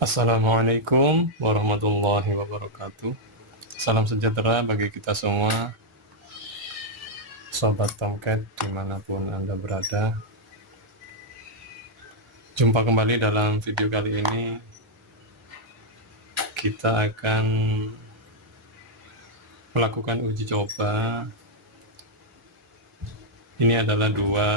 Assalamualaikum warahmatullahi wabarakatuh. Salam sejahtera bagi kita semua, Sobat Tomcat dimanapun Anda berada. Jumpa kembali dalam video kali ini. Kita akan melakukan uji coba. Ini adalah dua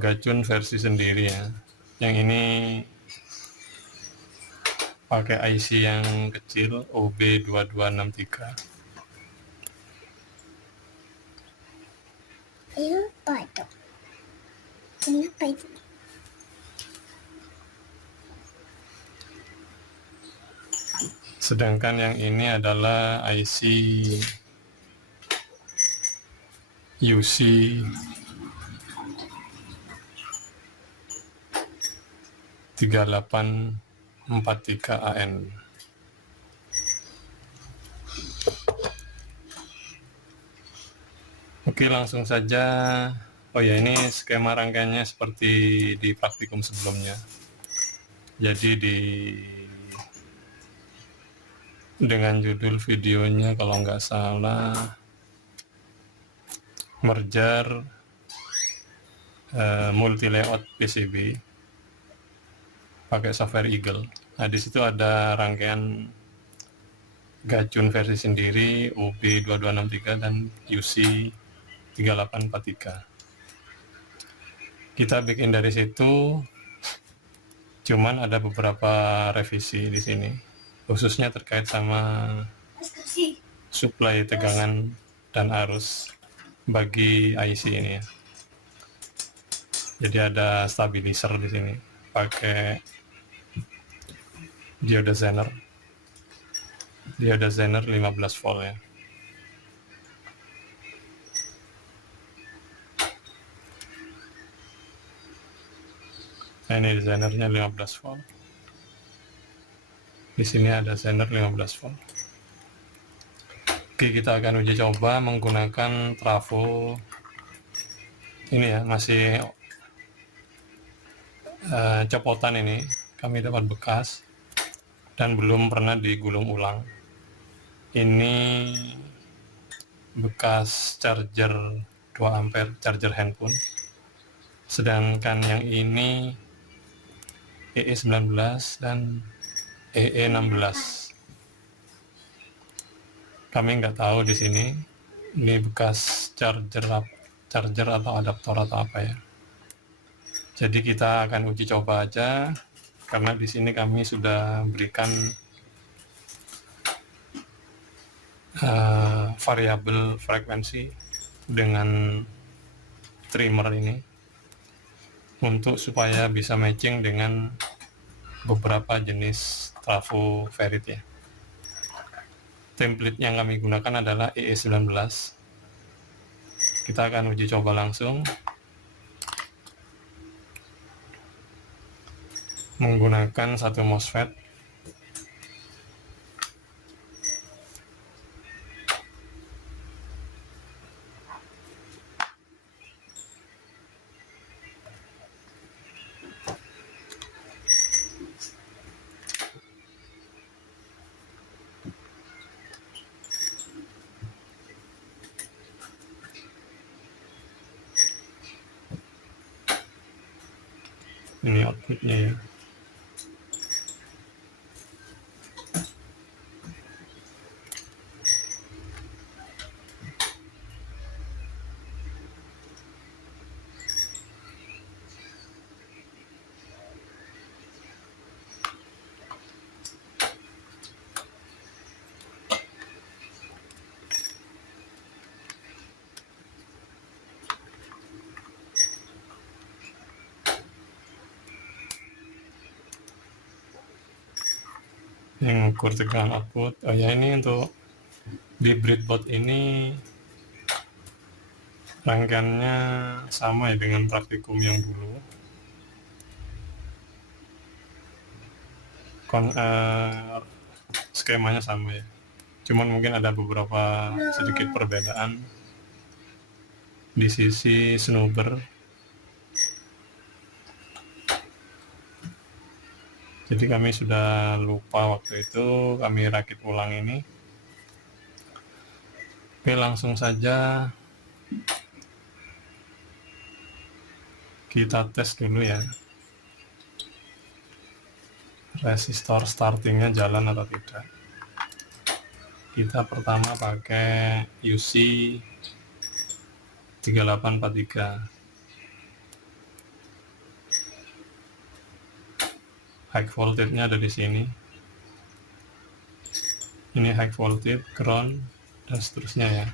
gacun versi sendiri ya. Yang ini pakai IC yang kecil OB2263. Kenapa itu? Sedangkan yang ini adalah IC UC 3843AN. Oke, langsung saja. Oh ya, ini skema rangkaiannya seperti di praktikum sebelumnya. Jadi dengan judul videonya kalau nggak salah merger multi layout PCB pakai software Eagle. Nah, di situ ada rangkaian gacun versi sendiri OB2263 dan UC 3843. Kita bikin dari situ, cuman ada beberapa revisi di sini, khususnya terkait sama suplai tegangan dan arus bagi IC ini ya. Jadi ada stabilizer di sini, pakai diode Zener 15 volt ya. Nah, ini Zenernya 15 volt. Di sini ada Zener 15 volt. Oke, kita akan uji coba menggunakan trafo ini ya, masih copotan ini. Kami dapat bekas dan belum pernah digulung ulang. Ini bekas charger 2 ampere, charger handphone. Sedangkan yang ini EE19 dan EE16. Kami nggak tahu di sini ini bekas charger atau adaptor atau apa ya. Jadi kita akan uji coba aja, karena di sini kami sudah berikan variabel frekuensi dengan trimmer ini untuk supaya bisa matching dengan beberapa jenis trafo ferit ya. Template yang kami gunakan adalah EE19. Kita akan uji coba langsung menggunakan satu MOSFET. Ini outputnya ya. Yang mengukur tegangan output. Oh ya, ini untuk di breadboard ini rangkaiannya sama ya dengan praktikum yang dulu. Skemanya sama ya, cuman mungkin ada beberapa sedikit perbedaan. di sisi snubber. Jadi kami sudah lupa waktu itu, kami rakit ulang ini. Oke, langsung saja kita tes dulu ya, resistor startingnya jalan atau tidak. Kita pertama pakai UC 3843. High voltage-nya ada di sini. Ini high voltage, ground, dan seterusnya ya.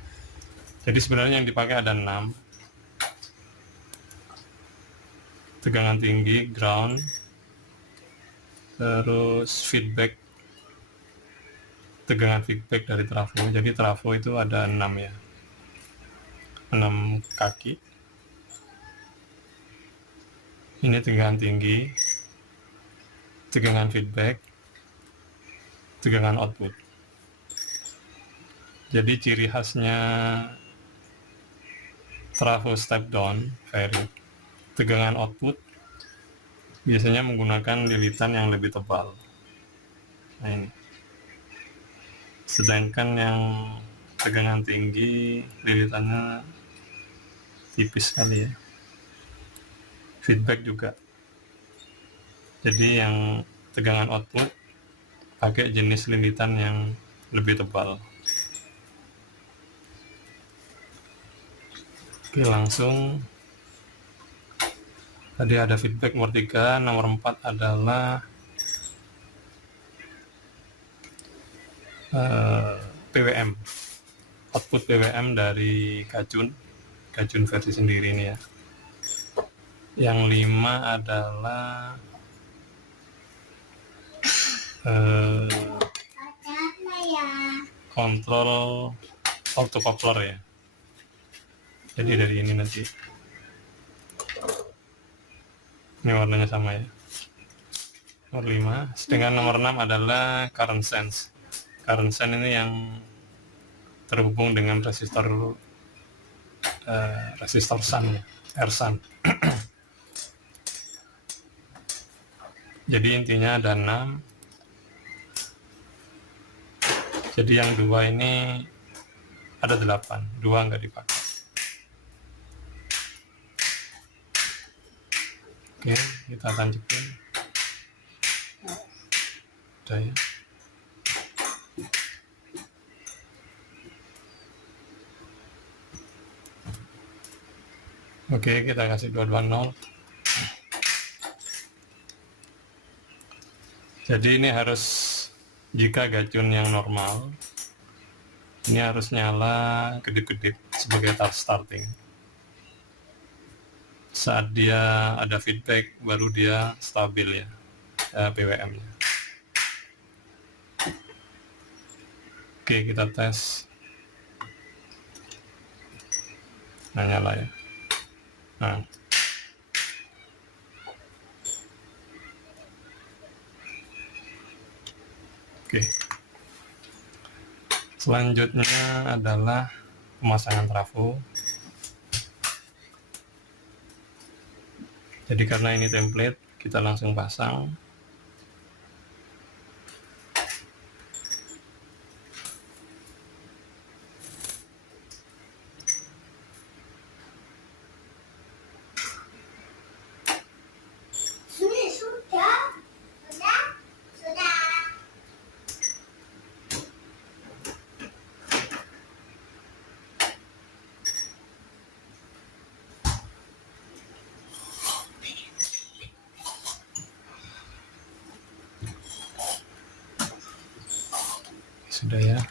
Jadi sebenarnya yang dipakai ada 6. Tegangan tinggi, ground, terus feedback, tegangan feedback dari trafo. Jadi trafo itu ada 6 ya, 6 kaki. Ini tegangan tinggi, tegangan feedback, tegangan output. Jadi ciri khasnya trafo step down varied, tegangan output biasanya menggunakan lilitan yang lebih tebal. Nah ini. Sedangkan yang tegangan tinggi lilitannya tipis sekali ya. Feedback juga. Jadi yang tegangan output pakai jenis lilitan yang lebih tebal. Oke, langsung. Tadi ada feedback nomor 3, nomor 4 adalah PWM, output PWM dari Kajun versi sendiri ini ya. Yang 5 adalah kontrol autocoupler ya. Jadi dari ini nanti. Ini warnanya sama ya. Nomor 5. Sedangkan nomor 6 adalah current sense. Current sense ini yang terhubung dengan resistor sun ya, R-sun. Jadi intinya ada 6. Jadi yang 2 ini ada 8, 2 nggak dipakai. Oke, kita lanjutin. Udah ya. Oke, kita kasih 220. Jadi ini harus, jika gacun yang normal, ini harus nyala kedip-kedip sebagai starting. Saat dia ada feedback baru dia stabil ya, PWM-nya. Oke, kita tes. Nah, nyala ya. Nah. Oke. Selanjutnya adalah pemasangan trafo. Jadi karena ini template, kita langsung pasang. Sudah ya.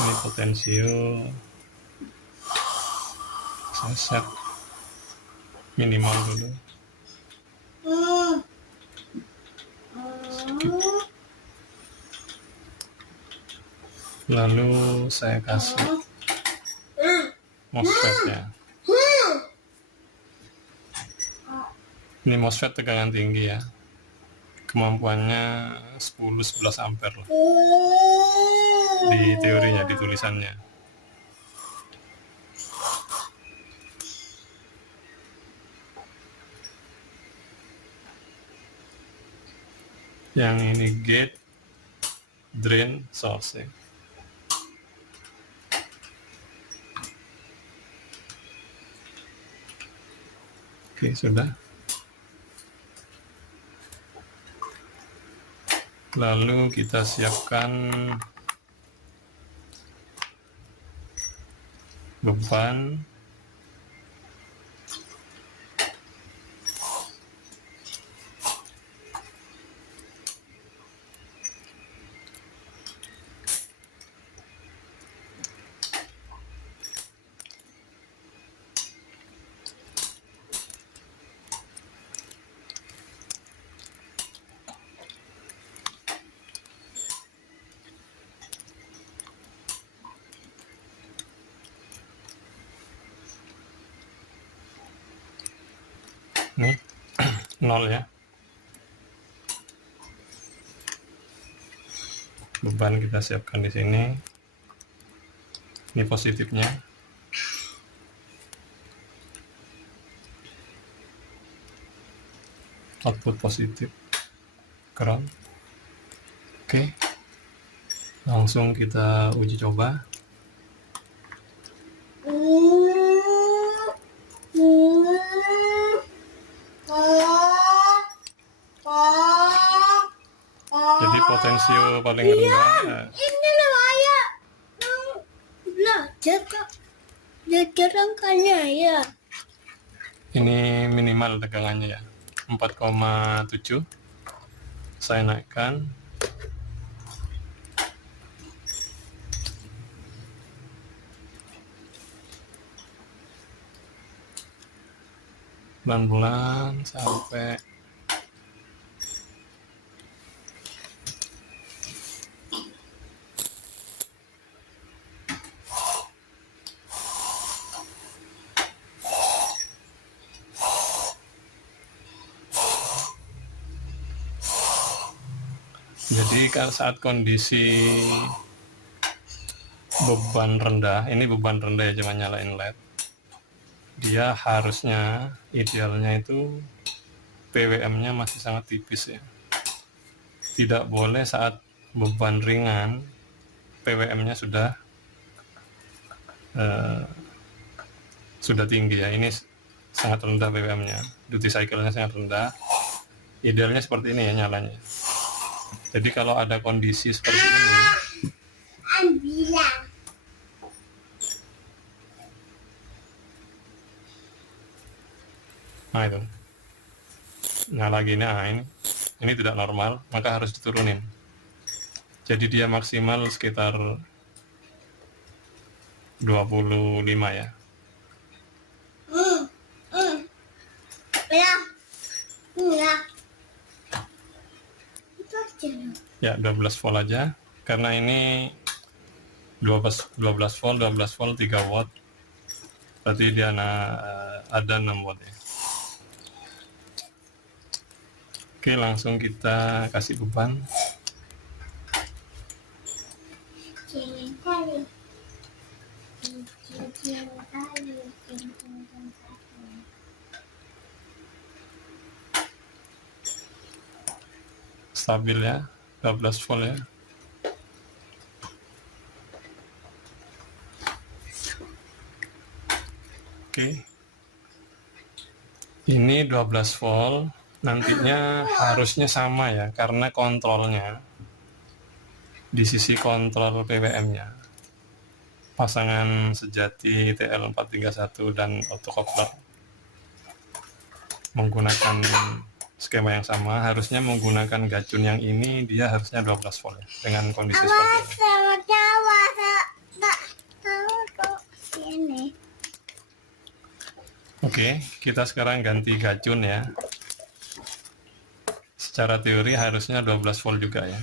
Ini potensio saya set minimal dulu. Lalu saya kasih MOSFET ya. Ini MOSFET tegangan tinggi ya. Kemampuannya 10-11 ampere lah. Di teorinya, di tulisannya. Yang ini gate, drain, source. Oke, sudah. Lalu kita siapkan beban. Nih, 0 ya. Beban kita siapkan di sini. Ini positifnya. Output positif. Ground. Oke. Langsung kita uji coba. Jadi potensio paling rendah. Ini loh ayah belajar kak, belajar angkanya ya. Ini minimal tegangannya ya, 4,7. Saya naikkan. Pelan-pelan sampai jadi saat kondisi beban rendah, ini beban rendah ya, cuma nyalain LED, dia harusnya idealnya itu PWM-nya masih sangat tipis ya. Tidak boleh saat beban ringan PWM-nya sudah tinggi ya. Ini sangat rendah PWM-nya, duty cycle-nya sangat rendah. Idealnya seperti ini ya nyalanya. Jadi kalau ada kondisi seperti ini, nah itu nyala gini, nah ini tidak normal, maka harus diturunin. Jadi dia maksimal sekitar 25 ya. Ya 12 volt aja, karena ini 12 volt 3 watt, berarti dia ada 6 watt ya. Oke, langsung kita kasih beban. Stabil ya, 12 volt ya. Oke. Ini 12 volt, nantinya harusnya sama ya, karena kontrolnya di sisi kontrol PWM-nya. Pasangan sejati TL431 dan autocoupler menggunakan skema yang sama, harusnya menggunakan gacun yang ini, dia harusnya 12 volt ya, dengan kondisi seperti ini. Oke, kita sekarang ganti gacun ya. Secara teori harusnya 12 volt juga ya,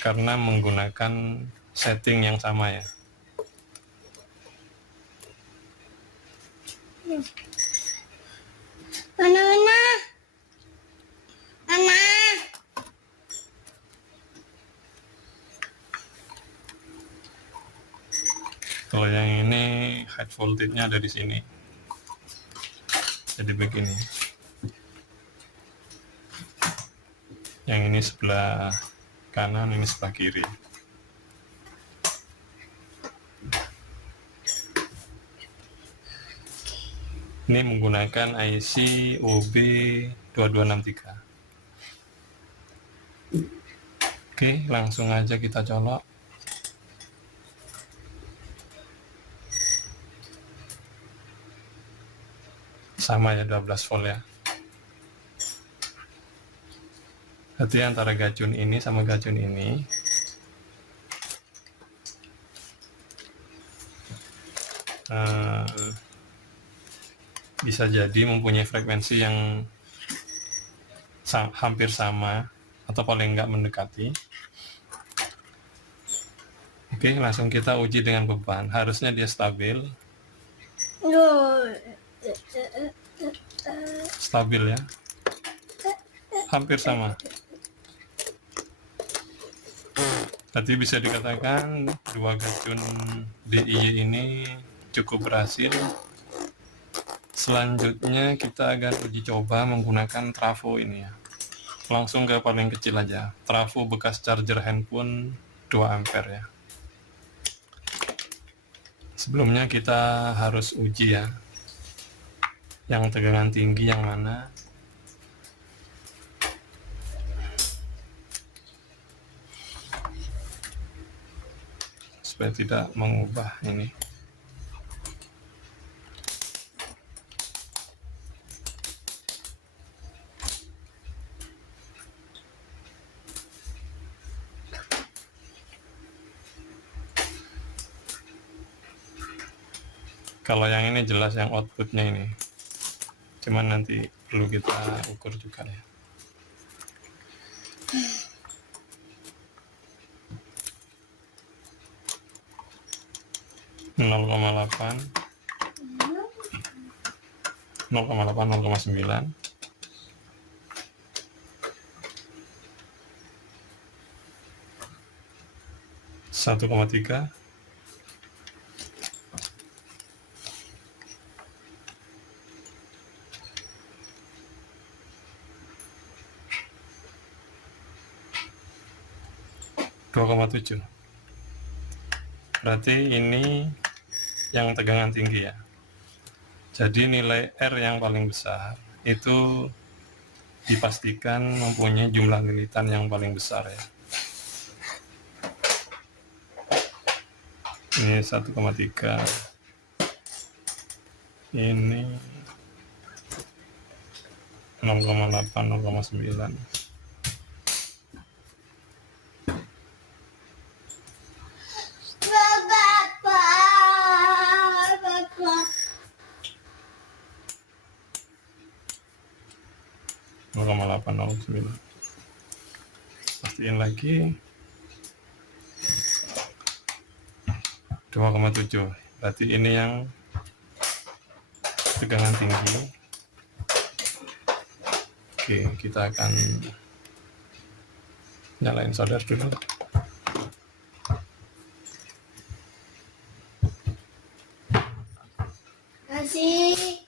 karena menggunakan setting yang sama ya. Mana? Kalau yang ini high voltage-nya ada di sini. Jadi begini. Yang ini sebelah kanan, ini sebelah kiri. Ini menggunakan IC OB2263. Oke, langsung aja kita colok. Sama ya, 12 volt ya. Berarti antara gacun ini sama gacun ini bisa jadi mempunyai frekuensi yang hampir sama atau paling enggak mendekati. Oke, langsung kita uji dengan beban. Harusnya dia stabil. Stabil ya. Hampir sama. Berarti bisa dikatakan dua gacun DIY ini cukup berhasil. Selanjutnya kita akan uji coba menggunakan trafo ini ya. Langsung ke paling kecil aja. Trafo bekas charger handphone 2 ampere ya. Sebelumnya kita harus uji ya. Yang tegangan tinggi yang mana. Supaya tidak mengubah ini. Kalau yang ini jelas yang outputnya ini, cuman nanti perlu kita ukur juga ya. Nol koma 8, 0,9, 1,3, 2,7. Berarti ini yang tegangan tinggi ya. Jadi nilai R yang paling besar itu dipastikan mempunyai jumlah lilitan yang paling besar ya. Ini 1,3. Ini 0,8, 0,9. Pastiin lagi 2,7. Berarti ini yang tegangan tinggi. Oke, kita akan nyalain solder dulu. Kasih.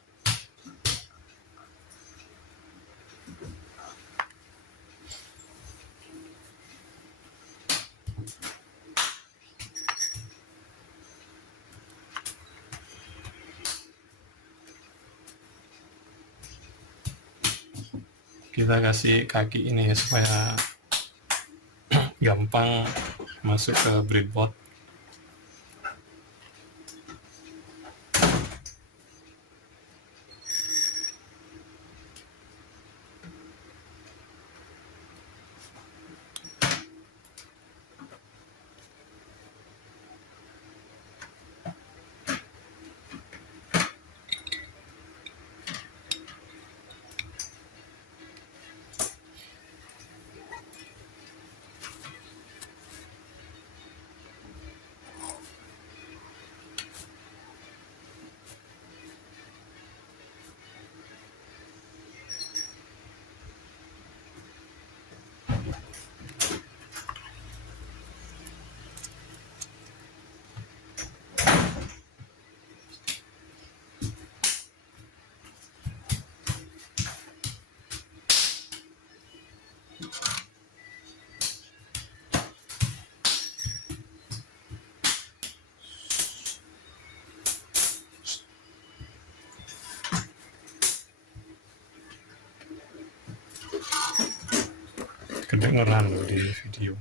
Kita kasih kaki ini ya, supaya gampang masuk ke breadboard. kedengeran loh di video.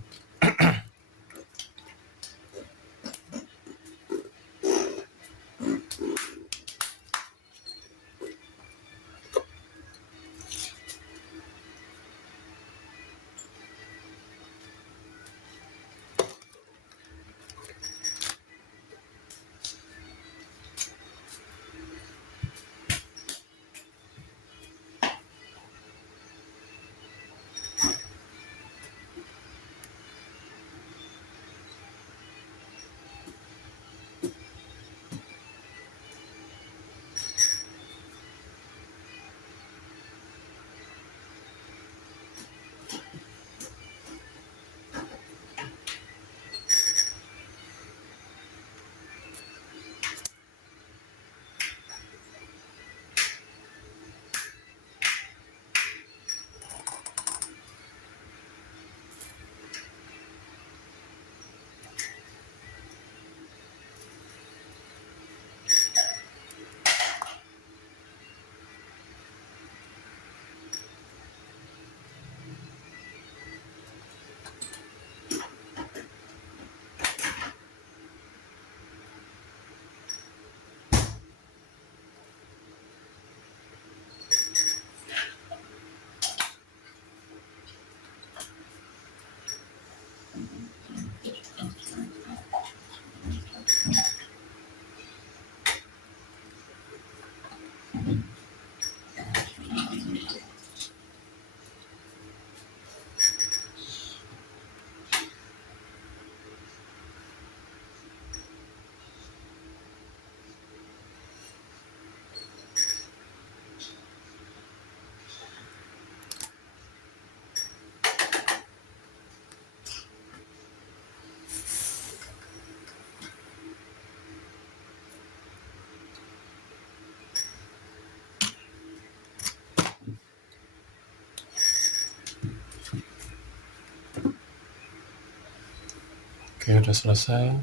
Oke, udah selesai.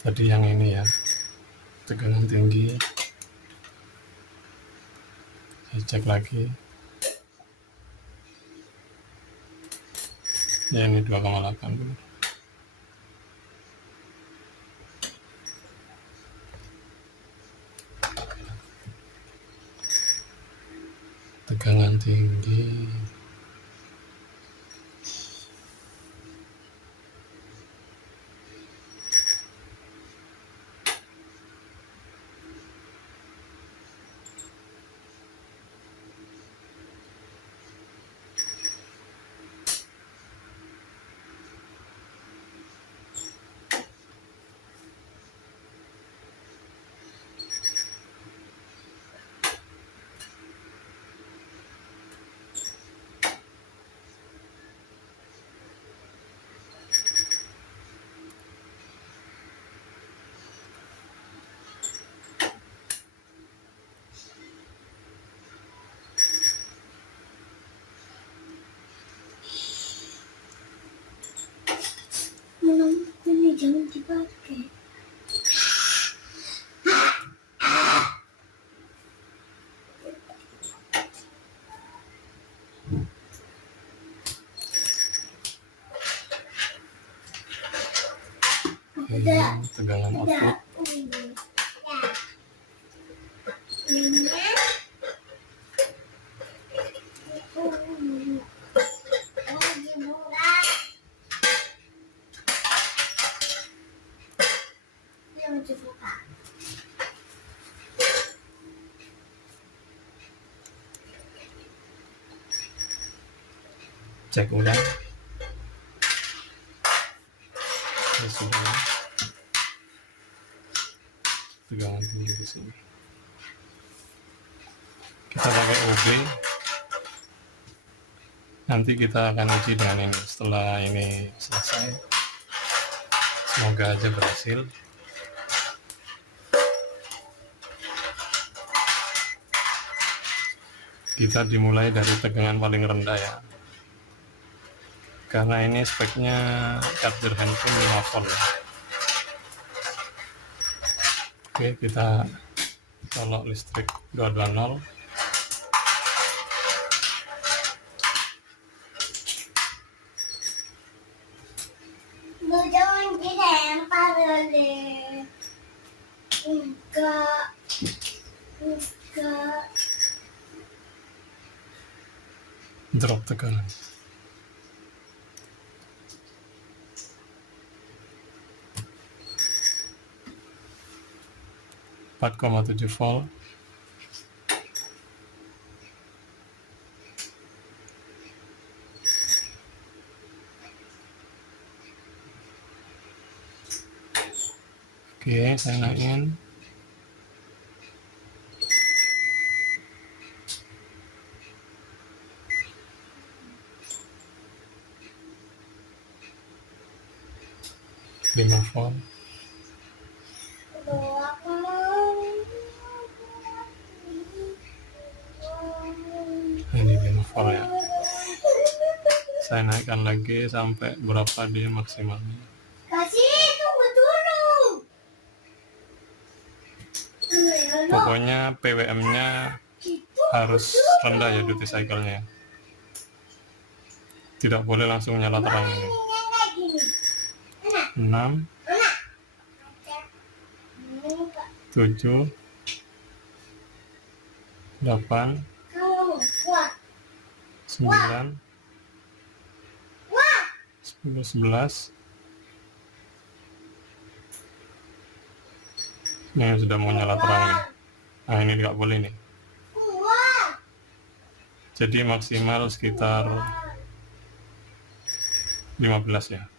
Tadi yang ini ya, tegangan tinggi. Saya cek lagi. Ya, ini 2,8 dulu. Tegangan tinggi. Ini jangan dipakai. Tegangan output. Cek ulang. Ya sudah. Tegangan tinggi di sini. Kita pakai OB. Nanti kita akan uji dengan ini. Setelah ini selesai, semoga aja berhasil. Kita dimulai dari tegangan paling rendah ya, karena ini speknya charger handphone 5 volt ya. Oke, kita colok listrik 220. boleh. Enggak. Enggak. Drop tekanan. 4,7 volt. Oke, saya naikin. Lima volt. Ini 5 volt ya. Saya naikkan lagi sampai berapa dia maksimalnya. Kasih, tunggu dulu. Pokoknya PWM-nya harus rendah ya duty cycle-nya. Tidak boleh langsung nyala terang ini. 6, 7, 8, 9, 10, 11. Ini sudah mau nyala terang nih. Nah ini nggak boleh nih. Jadi maksimal sekitar 15 ya.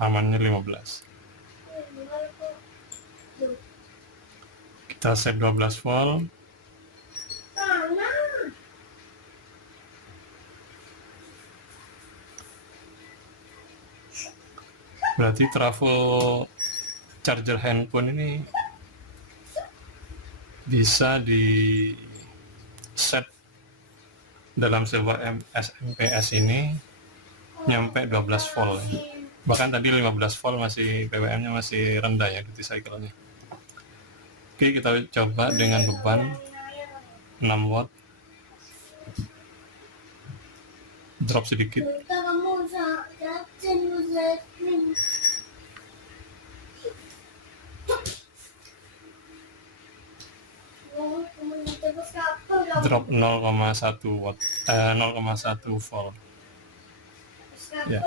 Amannya 15. Kita set 12 volt. Berarti trafo charger handphone ini bisa di set dalam sebuah SMPS ini nyampe 12 volt ya. Bahkan tadi 15 volt masih PWM-nya masih rendah ya duty cycle-nya. Oke, kita coba dengan beban 6 watt. Drop sedikit. Drop 0,1 watt, 0,1 volt. Ya.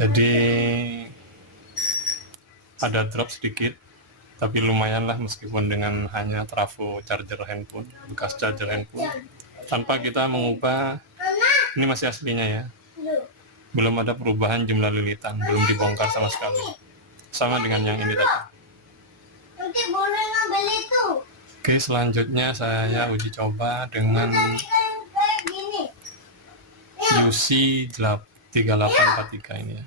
Jadi ada drop sedikit, tapi lumayan lah meskipun dengan hanya trafo charger handphone, bekas charger handphone. Tanpa kita mengubah, ini masih aslinya ya. Belum ada perubahan jumlah lilitan, belum dibongkar sama sekali. Sama dengan yang ini tadi. Nanti boleh ngambil itu. Oke, selanjutnya saya uji coba dengan Kayak gini. UC 3843 ini ya.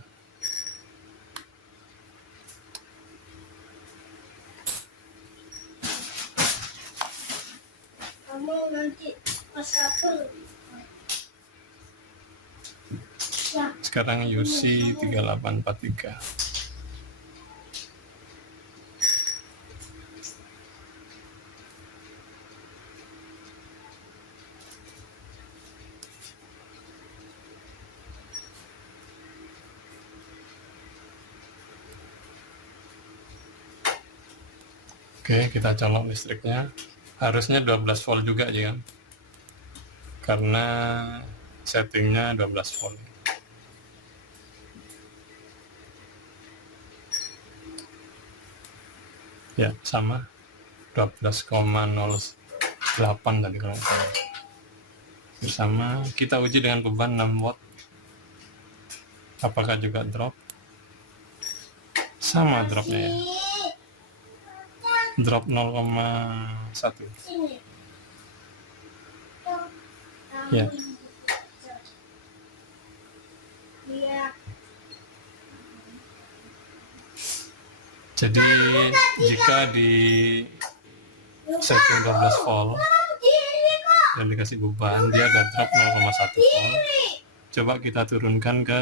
Kamu nanti pas apel. Ya. Sekarang UC 3843. Oke, kita colok listriknya. Harusnya 12 volt juga ya kan? Karena settingnya 12 volt. Ya, sama 12,08 tadi kalau nggak salah. Bersama kita uji dengan beban 6 watt. Apakah juga drop? Sama dropnya ya. Drop 0,1. Sini. Ya. Iya. Jadi jika di setting 12 volt dan dikasih beban, dia ada drop 0,1 volt. Coba kita turunkan ke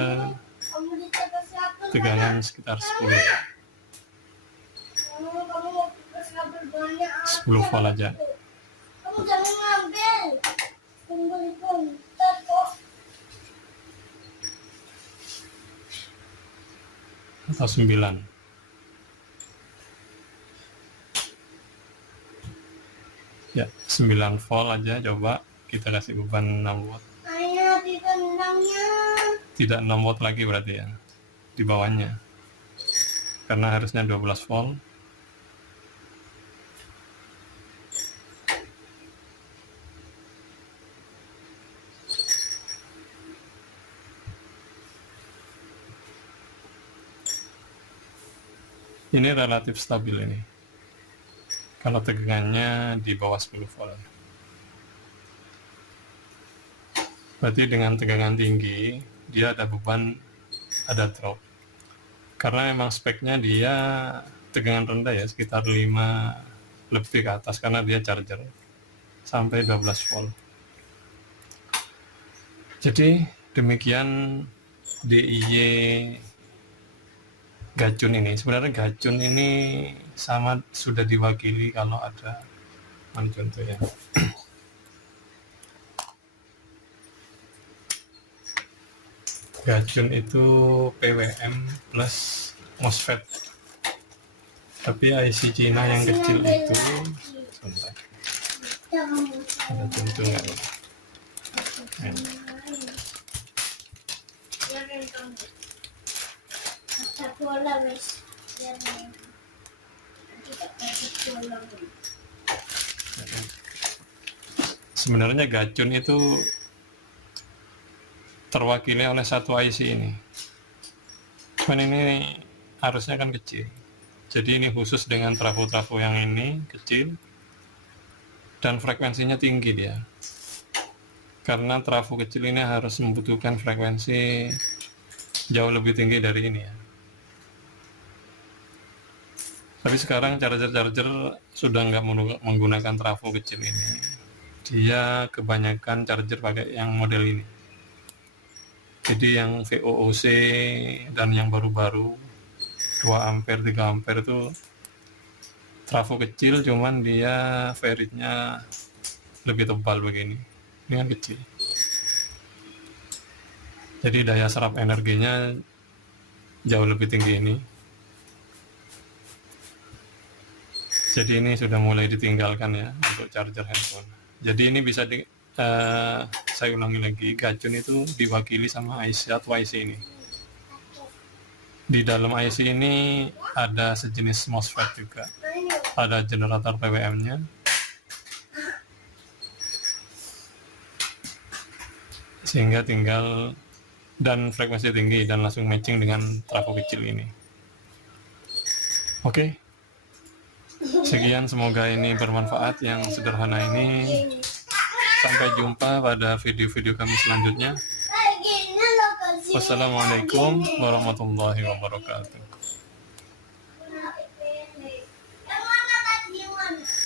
Kamu dicoba siapa? tegangan sekitar 10 Kamu kabel banyak. 10 volt aja. Kamu jangan ngambil. Tunggu bentar kok. atau 9. Ya, 9 volt aja, coba kita kasih beban 6 watt. Ayah ditendangnya. Tidak 6 watt lagi berarti ya, di bawahnya. Karena harusnya 12 volt. Ini relatif stabil ini. Kalau tegangannya di bawah 10 volt. Berarti dengan tegangan tinggi, dia ada beban, ada drop. Karena memang speknya dia tegangan rendah ya, sekitar 5 lebih ke atas, karena dia charger sampai 12 volt. Jadi demikian DIY Gacun ini. Sebenarnya Gacun ini sama sudah diwakili kalau ada mana contohnya. Gacun itu PWM plus MOSFET. Tapi IC Cina yang kecil itu, sebentar, ada contoh nggak ya? Sebenarnya Gacun itu terwakili oleh satu IC ini. Cuman ini harusnya kan kecil. Jadi ini khusus dengan trafo-trafo yang ini kecil dan frekuensinya tinggi dia. Karena trafo kecil ini harus membutuhkan frekuensi jauh lebih tinggi dari ini ya. Tapi sekarang charger-charger sudah nggak menggunakan trafo kecil ini. Dia kebanyakan charger pakai yang model ini. Jadi yang VOOC dan yang baru-baru 2 ampere 3 ampere itu trafo kecil, cuman dia feritnya lebih tebal begini. Ini kan kecil. Jadi daya serap energinya jauh lebih tinggi ini. Jadi ini sudah mulai ditinggalkan ya untuk charger handphone. Jadi ini bisa saya ulangi lagi, Gacun itu diwakili sama IC atau IC ini. Di dalam IC ini ada sejenis MOSFET juga, ada generator PWM-nya, sehingga tinggal dan frekuensi tinggi dan langsung matching dengan trafo kecil ini. Oke, sekian, semoga ini bermanfaat yang sederhana ini. Sampai jumpa pada video-video kami selanjutnya. Wassalamualaikum warahmatullahi wabarakatuh.